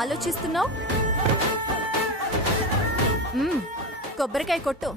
ఆలోచిస్తున్నావు? కొబ్బరికాయ కొట్టు.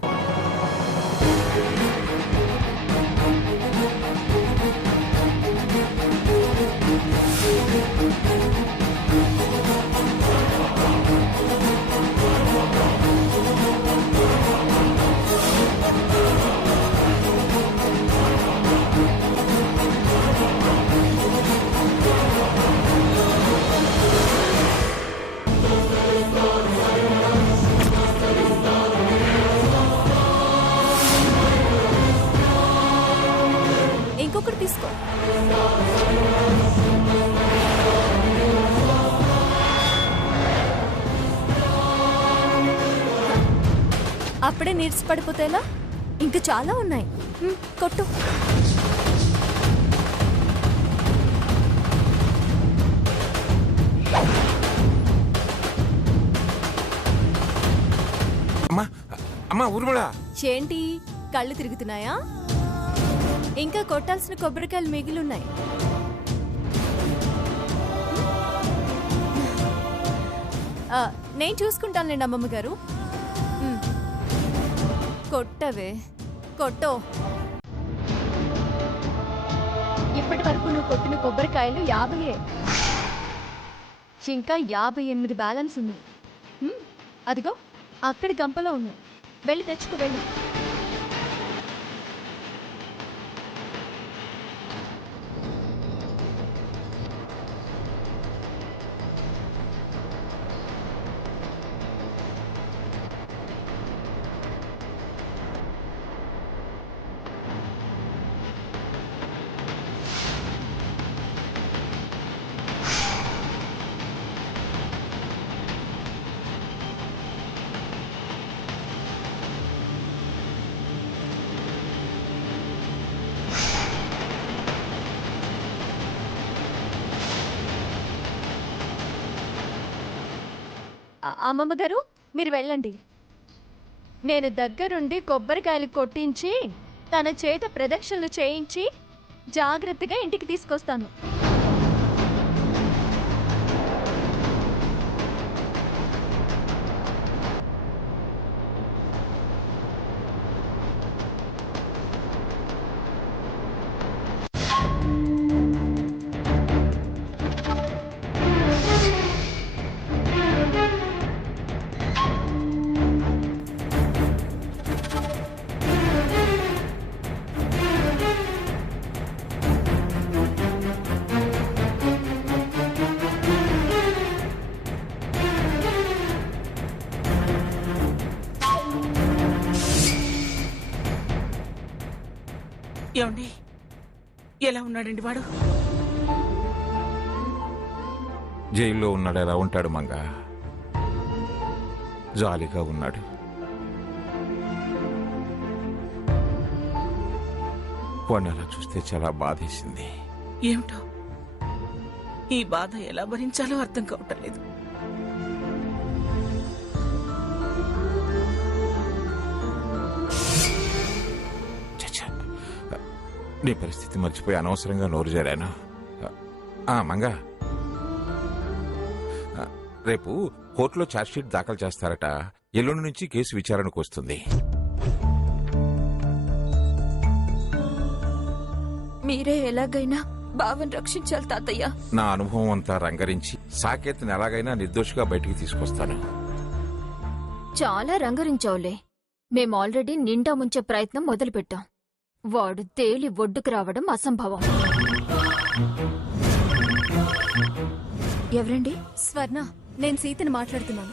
ఇంకొకటి తీసుకో. అప్పుడే నీరస పడిపోతేలా? ఇంకా చాలా ఉన్నాయి. కొట్టు. అమ్మా ఊర్మిళ, ఏంటి కళ్ళు తిరుగుతున్నాయా? ఇంకా కొట్టాల్సిన కొబ్బరికాయలు మిగిలిన్నాయి. నేను చూసుకుంటానులేండి అమ్మమ్మ గారు. కొట్టవే, కొట్టో. ఇప్పటి వరకు నువ్వు కొట్టిన కొబ్బరికాయలు 50. ఇంకా 58 బ్యాలెన్స్ ఉంది. అదిగో అక్కడి గంపలో ఉంది. వెళ్ళి తెచ్చుకో. వెళ్ళి. అమ్మమ్మ గారు మీరు వెళ్ళండి. నేను దగ్గరుండి కొబ్బరికాయలు కొట్టించి తన చేత ప్రదక్షిణలు చేయించి జాగ్రత్తగా ఇంటికి తీసుకొస్తాను. ఏమండి, ఎలా ఉన్నాడండి వాడు? జైల్లో ఉన్నాడు. ఎలా ఉంటాడు మంగ? జాలీగా ఉన్నాడు. వాడిని అలా చూస్తే చాలా బాధేసింది. ఏమిటో ఈ బాధ ఎలా భరించాలో అర్థం కావట్లేదు. నీ పరిస్థితి మర్చిపోయి అనవసరంగా నోరు జారాను. మంగ, రేపు కోర్టులో ఛార్జ్షీట్ దాఖలు చేస్తారట. ఎల్లుండి నుంచి కేసు విచారణకు వస్తుంది. మీరే ఎలాగైనా బావని రక్షించాలి తాతయ్య. నా అనుభవం అంతా రంగరించి సాకేత్ని ఎలాగైనా నిర్దోషిగా బయటికి తీసుకొస్తాను. చాలా రంగరించావులే. మేం ఆల్రెడీ నిండా ముంచే ప్రయత్నం మొదలుపెట్టాం. వాడు తేలి ఒడ్డుకు రావడం అసంభవం. ఎవరండి? స్వర్ణ, నేను సీతని మాట్లాడుతున్నాను.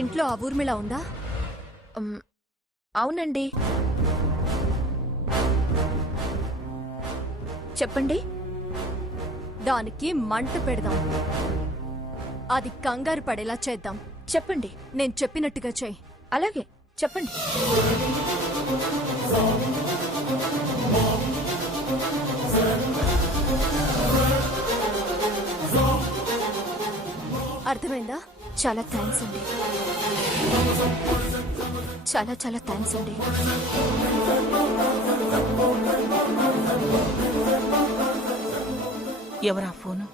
ఇంట్లో ఆ ఊర్మిళ ఉందా? అవునండి. చెప్పండి. దానికి మంట పెడదాం. అది కంగారు పడేలా చేద్దాం. చెప్పండి. నేను చెప్పినట్టుగా చెయ్యి. అలాగే చెప్పండి. అర్థమైందా? చాలా థ్యాంక్స్ అండి. చాలా చాలా థ్యాంక్స్ అండి. ఎవరా ఫోను?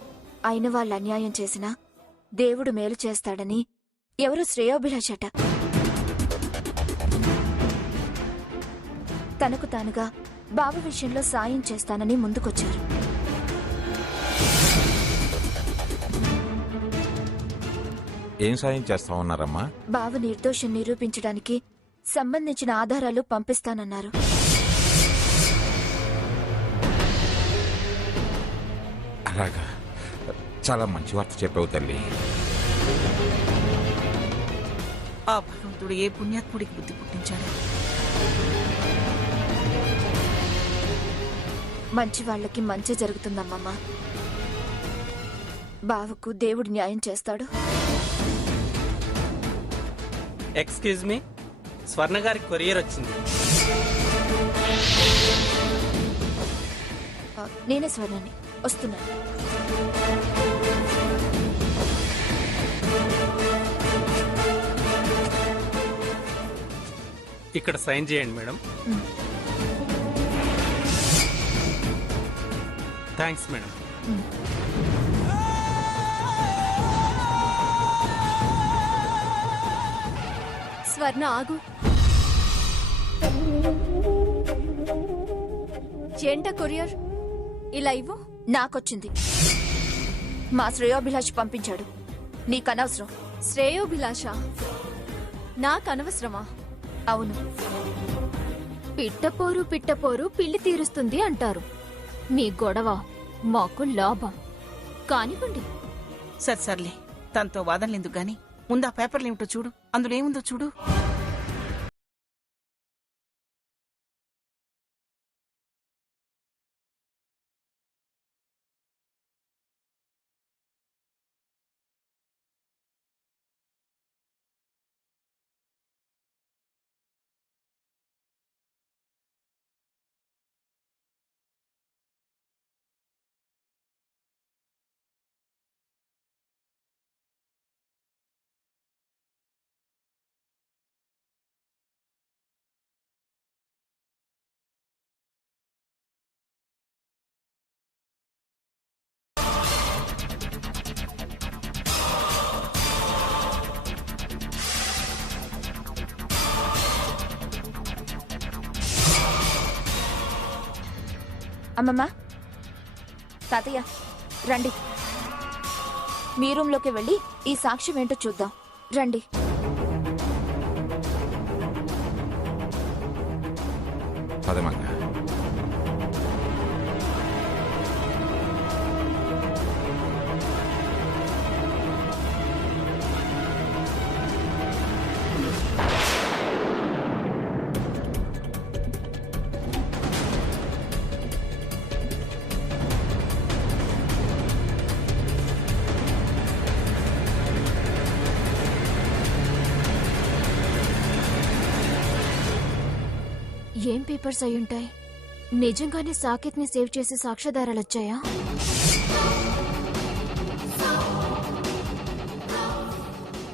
అయిన వాళ్ళు అన్యాయం చేసినా దేవుడు మేలు చేస్తాడని ఎవరో శ్రేయోభిలాషట. తనకు తానుగా బావ విషయంలో సాయం చేస్తానని ముందుకొచ్చారు. ఏం సాయం చేస్తామన్నారమ్మా? బావ నిర్దోషం నిరూపించడానికి సంబంధించిన ఆధారాలు పంపిస్తానన్నారు. అలాగా, చాలా మంచి వార్త చెప్పావు తల్లి. ఆ భగవంతుడు ఏ పుణ్యాత్ముడికి బుద్ధి పుట్టించాడు. మంచి వాళ్ళకి మంచి జరుగుతుందమ్మమ్మ. బావకు దేవుడు న్యాయం చేస్తాడు. ఎక్స్క్యూజ్ మీ, స్వర్ణ గారి కొరియర్ వచ్చింది. నేనే స్వర్ణని, వస్తున్నాను. ఇక్కడ సైన్ చేయండి మేడం. Thanks madam. స్వర్ణ ఆగు. ఏంటా కొరియర్? ఇలా ఇవ్వు. నాకొచ్చింది. మా శ్రేయోభిలాష్ పంపించాడు. నీకనవసరం. శ్రేయోభిలాష నాకు అనవసరమా? అవును. పిట్టపోరు పిట్టపోరు పిల్లి తీరుస్తుంది అంటారు. మీ గొడవ మాకు లాభం కానివ్వండి. సర్లే, తనతో వాదనలేందుకు గాని ముందు ఆ పేపర్లు ఏమిటో చూడు. అందులో ఏముందో చూడు. అమ్మమ్మ, తాతయ్య రండి. మీ రూంలోకి వెళ్ళి ఈ సాక్ష్యం ఏంటో చూద్దాం రండి. పదమంగ. ఏం పేపర్స్ అయ్యుంటాయి? నిజంగానే సాకేత్ ని సేవ్ చేసే సాక్ష్యాధారాలొచ్చాయా?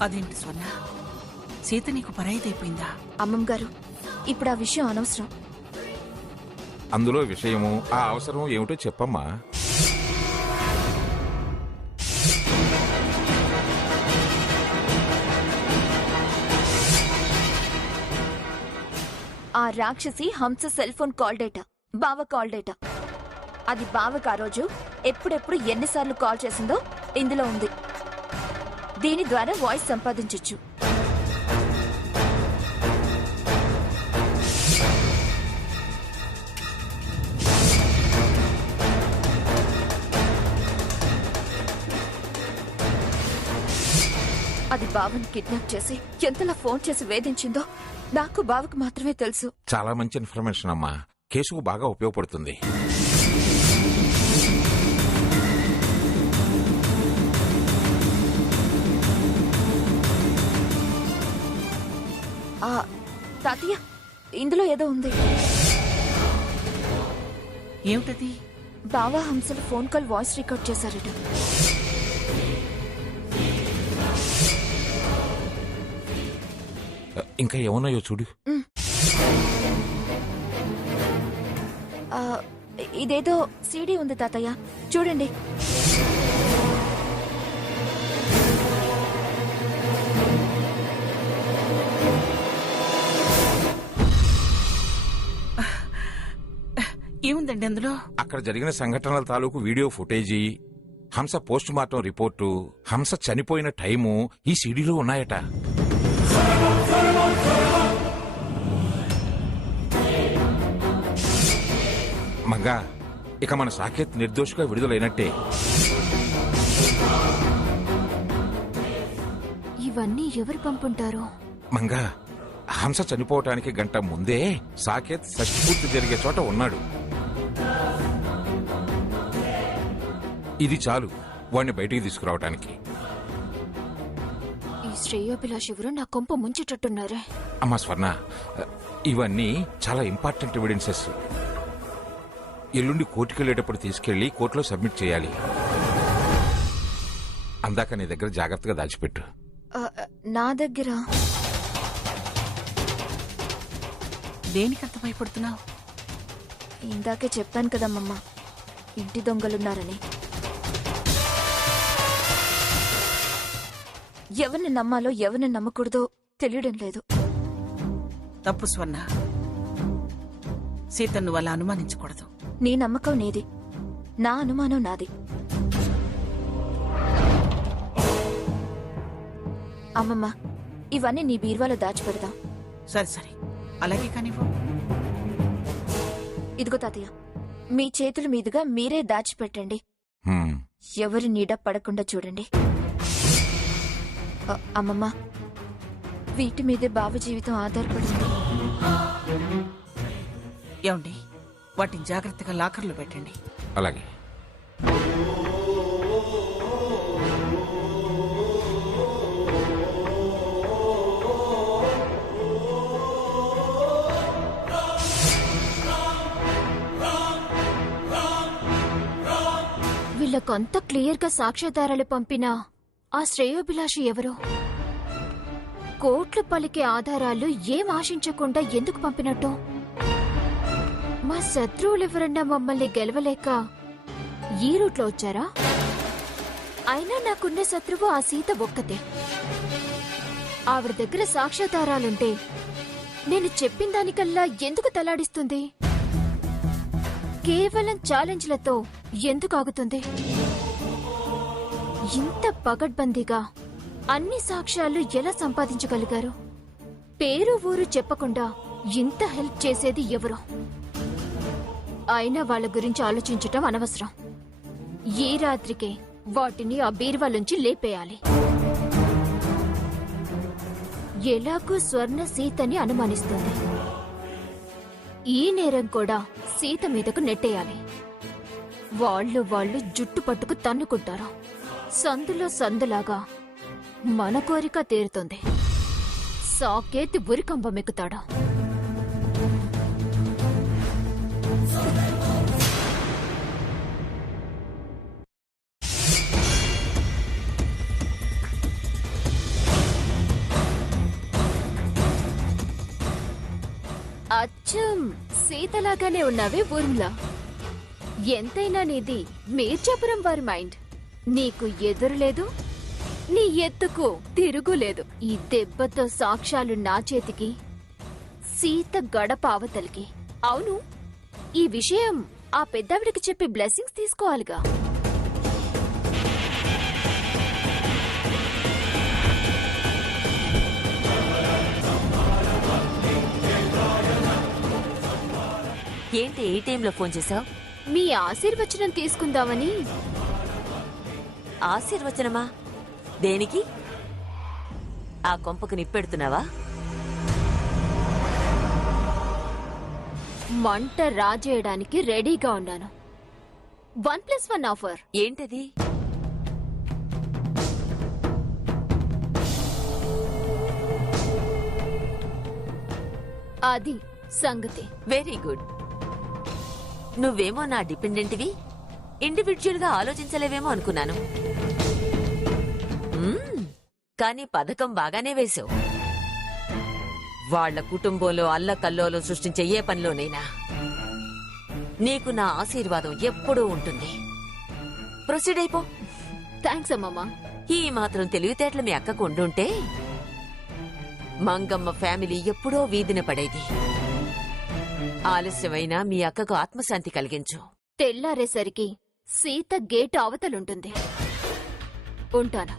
అదేంటి స్వర్ణ, సీత నీకు పరాయిదైపోయిందా? అమ్మమ్మ గారు, ఇప్పుడు ఆ విషయం అనవసరం. అందులో విషయము, ఆ అవసరం ఏమిటో చెప్పమ్మా. ఆ రాక్షసి హంస సెల్ ఫోన్ కాల్ డేటా బావ కాల్ డేటా. అది బావకు ఆ రోజు ఎప్పుడెప్పుడు ఎన్నిసార్లు కాల్ చేసిందో ఇందులో ఉంది. దీని ద్వారా వాయిస్ సంపాదించొచ్చు. అది బావని కిడ్నాప్ చేసి ఎంతలా ఫోన్ చేసి వేధించిందో నాకు బావకు మాత్రమే తెలుసు. చాలా మంచి ఇన్ఫర్మేషన్ అమ్మా, కేసుకు బాగా ఉపయోగపడుతుంది. తాతయ్య, ఇందులో ఏదో ఉంది. ఏమిటది? బావా హంసలు ఫోన్ కాల్ వాయిస్ రికార్డ్ చేశారట. ఇంకా ఏమన్నాయో చూడు. ఇదేదో సీడీ ఉంది తాతయ్య, చూడండి. ఏముందండి అందులో? అక్కడ జరిగిన సంఘటనల తాలూకు వీడియో ఫుటేజీ, హంస పోస్ట్ మార్టం రిపోర్టు, హంస చనిపోయిన టైము ఈ సీడీలో ఉన్నాయట. మంగా, ఇక మన సాకేత్ నిర్దోషిగా విడుదలైనట్టే. ఇవన్నీ ఎవరు పంపుంటారో? మంగా, హంస చనిపోవటానికి గంట ముందే సాకేత్ షష్ఠపూర్తి జరిగే చోట ఉన్నాడు. ఇది చాలు వాణ్ణి బయటికి తీసుకురావటానికి. ఈ శ్రేయోభిలాష్ ఎవరు నా కొంప ముంచేటట్టున్నారే. అమ్మా స్వర్ణ, ఇవన్నీ చాలా ఇంపార్టెంట్ ఎవిడెన్సెస్. ఎల్లుండి కోర్టుకెళ్లేటప్పుడు తీసుకెళ్లి కోర్టులో సబ్మిట్ చేయాలి. అందాక నీ దగ్గర జాగ్రత్తగా దాచిపెట్టు. నా దగ్గర దేనికంత భయపడుతున్నావు? ఇందాకే చెప్పాను కదమ్మమ్మ, ఇంటి దొంగలున్నారని. ఎవరిని నమ్మాలో ఎవరిని నమ్మకూడదో తెలియడం లేదు. తప్పు స్వర్ణ. సీత నువ్వు అలా అనుమానించకూడదు. నీ నమ్మకం నీది, నా అనుమానం నాది. అమ్మమ్మ, ఇవన్నీ నీ బీరువాలో దాచిపెడదాం. సరే సరే, అలాగే కానివ్వు. ఇదిగో తాతయ్య, మీ చేతుల మీదుగా మీరే దాచిపెట్టండి. హ్మ్. ఎవరి నీడ పడకుండా చూడండి. అమ్మమ్మ, వీటి మీదే బావ జీవితం ఆధారపడింది. ఏమండి, వాటిని జాగ్రత్తగా లాకర్లో పెట్టండి. అలాగే. వీళ్ళకంత క్లియర్గా సాక్ష్యాధారాలు పంపినా ఆ శ్రేయోభిలాషి ఎవరో? కోట్లు పలికే ఆధారాలు ఏం ఆశించకుండా ఎందుకు పంపినట్టు? మా శత్రువులెవరన్నా మమ్మల్ని గెలవలేక ఈ రూట్లో వచ్చారా? అయినా నాకున్న శత్రువు ఆ సీత ఒక్కతే. ఆవిడ దగ్గర సాక్ష్యాధారాలుంటే నేను చెప్పిన దానికల్లా ఎందుకు తలాడిస్తుంది? కేవలం ఛాలెంజ్లతో ఎందుకు ఆగుతుంది? ఇంత పగడ్బందీగా అన్ని సాక్ష్యాలు ఎలా సంపాదించగలిగారు? పేరు ఊరు చెప్పకుండా ఇంత హెల్ప్ చేసేది ఎవరు? అయినా వాళ్ళ గురించి ఆలోచించటం అనవసరం. ఈ రాత్రికే వాటిని ఆ బీరువాలోంచి లేపేయాలి. ఎలాగూ స్వర్ణ సీతని అనుమానిస్తుంది. ఈ నేరం కూడా సీత మీదకు నెట్టేయాలి. వాళ్ళు జుట్టు పట్టుకు తన్నుకుంటారు. సందులో సందులాగా మన కోరిక తీరుతుంది. సాకేత్ ఉరికంబమెక్కుతాడు. అచ్చం సీతలాగానే ఉన్నావే ఊర్మిళ. ఎంతైనా నీది మీర్జాపురం వారి మైండ్. నీకు ఎదురులేదు, నీ ఎత్తుకు తిరుగులేదు. ఈ దెబ్బతో సాక్ష్యాలు నా చేతికి, సీత గడప అవతలికి. అవును, ఈ విషయం ఆ పెద్దావిడికి చెప్పి బ్లెస్సింగ్స్ తీసుకోవాలిగా. ఏంటి ఏ టైంలో ఫోన్ చేశావు? మీ ఆశీర్వచనం తీసుకుందామని. ఆశీర్వచనమా? దేనికి? ఆ కొంపకు నిప్పెడుతున్నావా? మంట రాజేయడానికి రెడీగా ఉన్నాను. 1+1 ఆఫర్. ఏంటది? అది సంగతి. Very good. నువ్వేమో నా డిపెండెంట్వి, ఇండివిడ్యువల్ గా ఆలోచించలేవేమో అనుకున్నాను. కానీ పథకం బాగానే వేశావు. వాళ్ల కుటుంబంలో అల్లకల్లోలో సృష్టించే ఏ పనిలోనైనా నీకు నా ఆశీర్వాదం ఎప్పుడూ ఉంటుంది. ప్రొసీడ్ అయిపో. థ్యాంక్స్ అమ్మమ్మా. ఈ మాత్రం తెలివితేటలు మీ అక్కకు ఉండుంటే మంగమ్మ ఫ్యామిలీ ఎప్పుడో వీధిన పడేది. ఆలస్యమైనా మీ అక్కకు ఆత్మశాంతి కలిగించు. తెల్లారేసరికి సీత గేటు అవతలుంటుంది. ఉంటాను.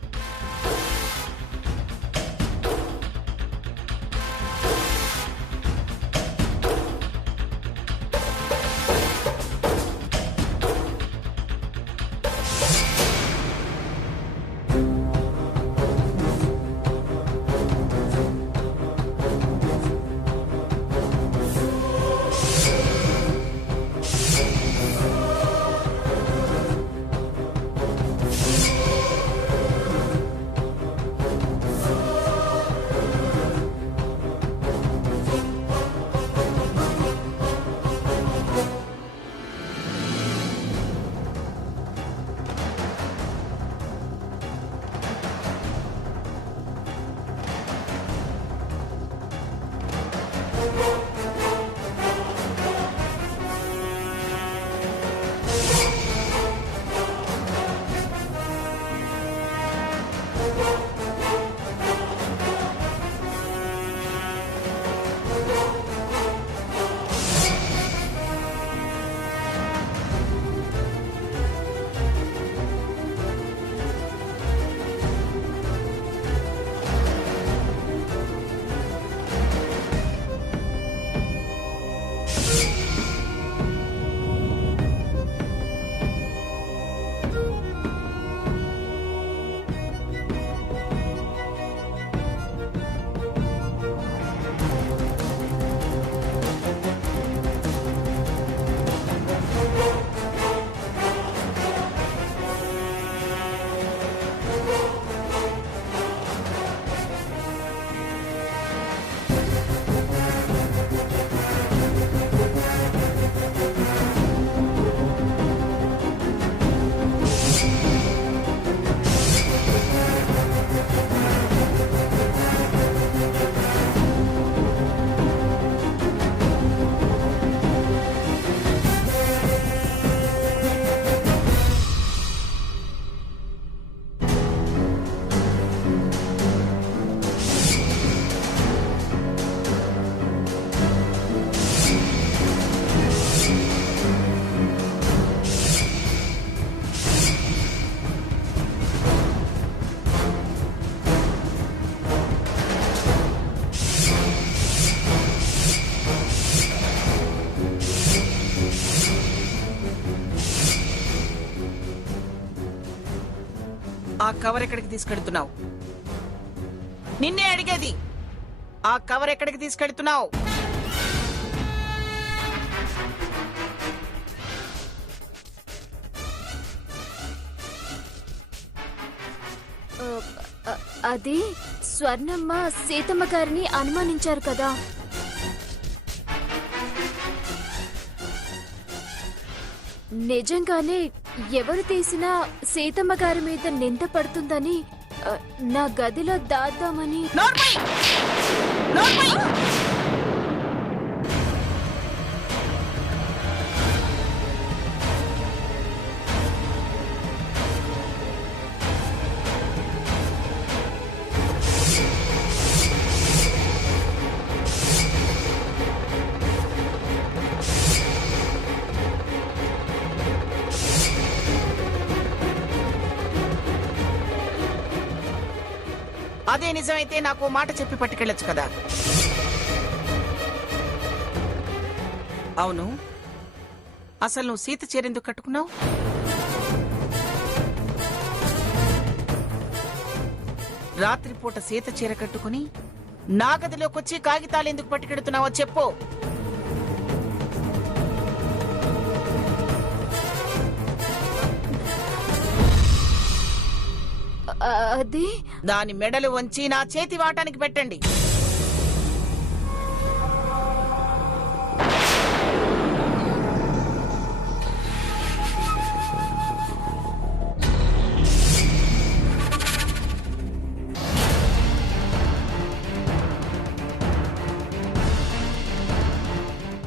ఆ కవర్ ఎక్కడికి తీసుకెళ్తున్నావు? నిన్నే అడిగేది. ఆ కవర్ ఎక్కడికి తీసుకెళ్తున్నావు? అది స్వర్ణమ్మ సీతమ్మ గారిని అనుమానించారు కదా. నిజంగానే ఎవరు తీసినా సీతమ్మ గారి మీద నింద పడుతుందని నా గదిలో దాద్దామని. అదే నిజమైతే నాకు మాట చెప్పి పట్టుకెళ్ళొచ్చు కదా. అవును, అసలు నువ్వు సీత చీరెందుకు కట్టుకున్నావు? రాత్రిపూట సీత చీర కట్టుకుని నా గదిలోకి వచ్చి కాగితాలు ఎందుకు పట్టుకెడుతున్నావో చెప్పు. అది దాని మెడలు వంచి నా చేతి వాటానికి పెట్టండి.